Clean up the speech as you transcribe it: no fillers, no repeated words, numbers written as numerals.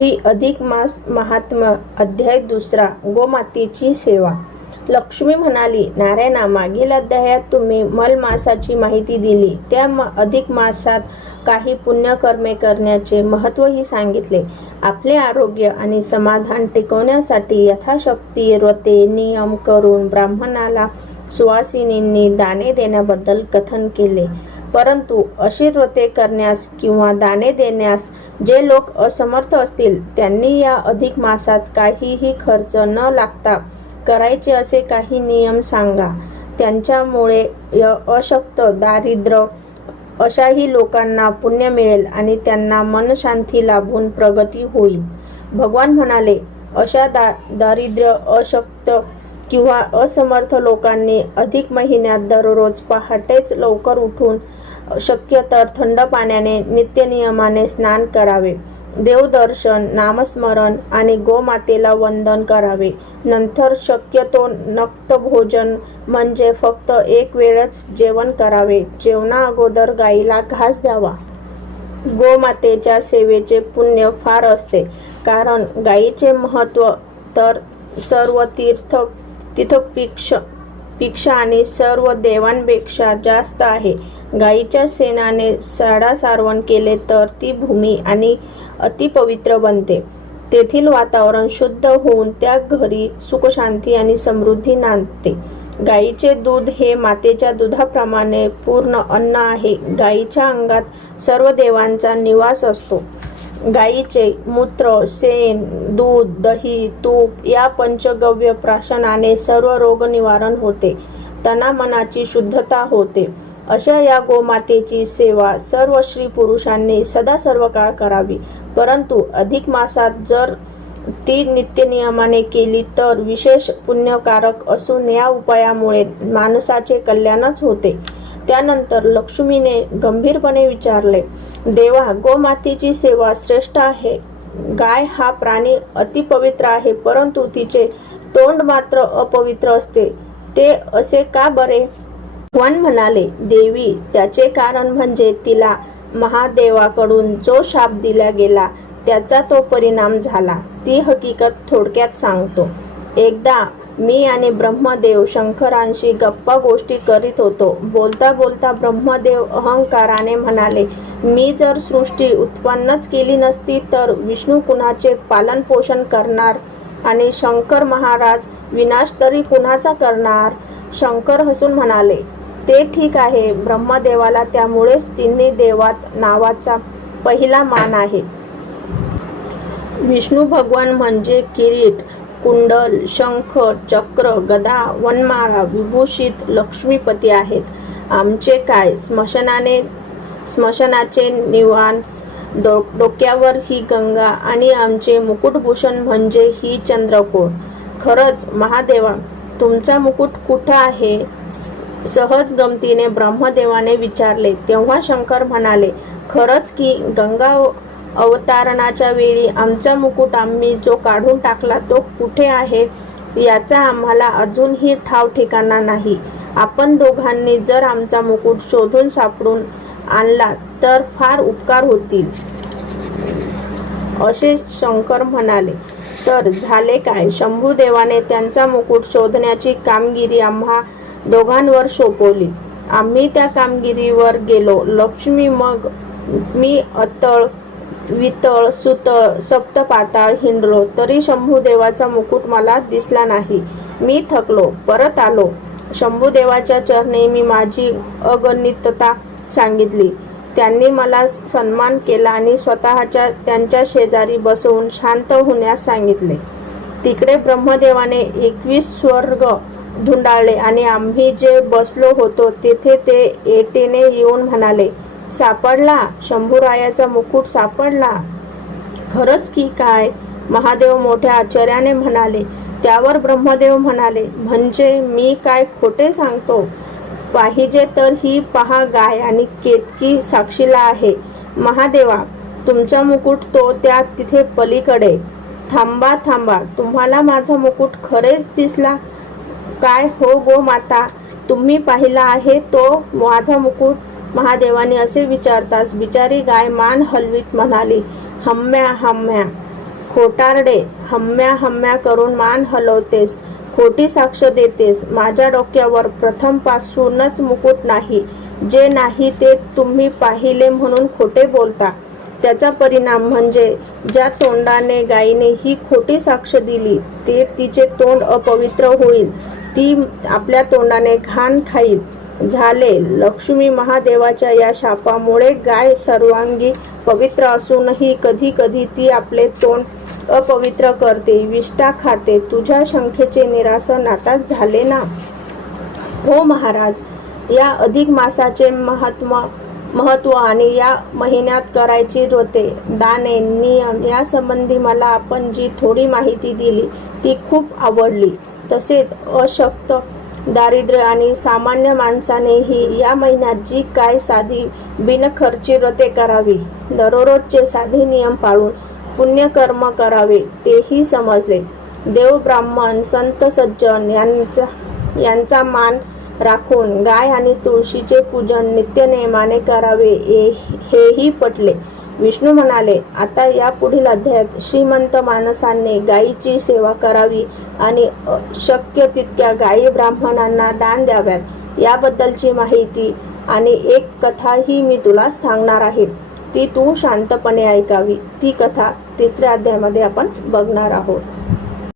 ही अधिक मास महात्म्य अध्याय 2 गोमातेची सेवा. लक्ष्मी म्हणाली, नारायणा, मागील अध्यायात तुम्ही मलमासाची माहिती दिली. त्या अधिक मासात काही पुण्यकर्मे करण्याचे महत्त्वही सांगितले. आपले आरोग्य आणि समाधान टिकवण्यासाठी यथाशक्ती व्रते नियम करून ब्राह्मणाला सुवासिनींनी दाने देण्याबद्दल कथन केले. परंतु अशी व्रते करण्यास किंवा दाने देण्यास जे लोक असमर्थ असतील त्यांनी या अधिक मासात काहीही खर्च न लागता करायचे असे काही नियम सांगा. त्यांच्यामुळे अशक्त, दारिद्र्य अशाही लोकांना पुण्य मिळेल आणि त्यांना मनशांती लाभून प्रगती होईल. भगवान म्हणाले, अशा दारिद्र्य, अशक्त किंवा असमर्थ लोकांनी अधिक महिन्यात दररोज पहाटेच लवकर उठून शक्य तर थंड पाण्याने नित्यनियमाने स्नान करावे, देवदर्शन, नामस्मरण आणि गोमातेला वंदन करावे. नंतर शक्यतो नक्त भोजन म्हणजे फक्त एक वेळच जेवण करावे. जेवणा अगोदर गाईला घास द्यावा. गोमातेच्या सेवेचे पुण्य फार असते, कारण गायीचे महत्त्व तर सर्व तीर्थपेक्षा आणि सर्व देवांपेक्षा जास्त आहे. गायीच्या शेणाने सारवण केले तर ती भूमी आणि अतिपवित्र बनते. तेथील वातावरण शुद्ध होऊन त्या घरी सुखशांती आणि समृद्धी नांदते. गायीचे दूध हे मातेच्या दुधाप्रमाणे पूर्ण अन्न आहे. गायीच्या अंगात सर्व देवांचा निवास असतो. गायीचे मूत्र, शेण, दूध, दही, तूप या पंचगव्य प्राशनाने सर्व रोग निवारण होते. तनामनाची शुद्धता होते. अशा या गोमातेची सेवा सर्व स्त्री पुरुषांनी सदा सर्व काळ करावी. परंतु अधिक मासात जर ती नित्यनियमाने केली तर विशेष पुण्यकारक असून या उपायामुळे माणसाचे कल्याणच होते. त्यानंतर लक्ष्मीने गंभीरपणे विचारले, देवा, गोमातेची सेवा श्रेष्ठ आहे. गाय हा प्राणी अतिपवित्र आहे, परंतु तिचे तोंड मात्र अपवित्र असते. ते असे का बरे? भगवान म्हणाले, देवी, त्याचे कारण म्हणजे तिला महादेवाकडून जो शाप दिला गेला त्याचा तो परिणाम झाला. ती हकीकत थोडक्यात सांगतो. एकदा मी आणि ब्रह्मदेव शंकरांशी गप्पा गोष्टी करीत होतो. बोलता बोलता ब्रह्मदेव अहंकाराने म्हणाले, मी जर सृष्टी उत्पन्नच केली नसती तर विष्णू कुणाचे पालनपोषण करणार आणि शंकर महाराज विनाश तरी कुणाचा करणार? शंकर हसून म्हणाले, ते ठीक आहे. ब्रह्मदेवाला त्यामुळेच तिन्ही देवात नावाचा पहिला मान आहे. विष्णू भगवान म्हणजे किरीट, कुंडल, शंख, चक्र, गदा, वनमाळा विभूषित लक्ष्मीपती आहेत. आमचे काय? स्मशानाचे निवास, डोक्यावर ही गंगा आणि आमचे मुकुटभूषण म्हणजे ही चंद्रकोर. खरंच महादेवा, तुमचा मुकुट कुठं आहे? सहज गमतीने ब्रह्मदेवाने विचारले. तेव्हा शंकर म्हणाले, खरंच की गंगा अवतरणाच्या वेळी आमचा मुकुट आम्ही जो काढून टाकला तो कुठे आहे याचा आम्हाला अजूनही ठाव ठिकाणा नाही. आपण दोघांनी जर आमचा मुकुट शोधून सापडून आणला तर फार उपकार होतील. असे शंकर म्हणाले. तर झाले काय? शंभुदेवाने त्यांचा मुकुट शोधण्याची कामगिरी आम्हा दोघांवर सोपवली. आम्ही त्या कामगिरीवर गेलो. लक्ष्मी, मग मी अतळ, वितळ, सुतळ, सप्तपाताळ हिंडलो तरी शंभुदेवाचा मुकुट मला दिसला नाही. मी थकलो, परत आलो. शंभुदेवाच्या चरणी मी माझी अगणितता सांगितली. त्यांनी मला सन्मान केला आणि स्वतःच्या त्यांच्या शेजारी बसवून शांत होण्यास सांगितले. तिकडे ब्रह्मदेवाने 21 स्वर्ग धुंडाळले आणि आम्ही जे बसलो होतो तेथे ते एटीने येऊन म्हणाले, सापडला? शंभूरायाचा मुकुट सापडला? खरंच की काय? महादेव मोठ्या आश्चर्याने म्हणाले. त्यावर ब्रह्मदेव म्हणाले, म्हणजे मी काय खोटे सांगतो? पाहिजे तर ही पहा गाय आणि केतकी साक्षीला आहे. महादेवा, तुमचा मुकुट तो त्या तिथे पलीकडे. थांबा थांबा, तुम्हाला माझा मुकुट खरेच दिसला काय हो गोमाता? तुम्ही पाहिला आहे तो माझा मुकुट? महादेवाने असे विचारताच बिचारी गाय मान हलवीत म्हणाली, हम्म्या हम्म्या. खोटारडे, हम्म्या हम्म्या करून मान हलवतेस, खोटी साक्ष देतेस. माझ्या डोक्यावर प्रथमपासूनच मुकुट नाही. जे नाही ते तुम्ही पाहिले म्हणून खोटे बोलता. त्याचा परिणाम म्हणजे ज्या तोंडाने गायीने ही खोटी साक्ष दिली ते तिचे तोंड अपवित्र होईल. ती आपल्या तोंडाने घाण खाईल. झाले. लक्ष्मी महादेवाच्या या शापामुळे गाय सर्वांगी पवित्र असूनही कधी कधी ती आपले तोंड अपवित्र करते, विष्ठा खाते. तुझ्या शंकेचे निरासन आताच झाले ना? हो महाराज. या अधिक मासाचे महत्व आणि या महिन्यात करायची व्रते, दाने, नियम यासंबंधी मला आपण जी थोडी माहिती दिली ती खूप आवडली. तसेच अशक्त, दारिद्र्य आणि सामान्य माणसानेही या महिन्यात जी काय साधी बिनखर्ची व्रते करावी, दररोजचे साधे नियम पाळून पुण्यकर्म करावे तेही समजले. देव, ब्राह्मण, संत, सज्जन यांचा मान राखून गाय आणि तुळशीचे पूजन नित्यनेमाने करावे हेही पटले. विष्णू म्हणाले, आता या पुढील अध्यायात श्रीमंत माणसांनी गायीची सेवा करावी आणि शक्य तितक्या गायी ब्राह्मणांना दान द्याव्यात याबद्दलची माहिती आणि एक कथाही मी तुला सांगणार आहे. ती तू शांतपणे ऐकावी. ती कथा 3ऱ्या अध्यायामध्ये आपण बघणार आहोत.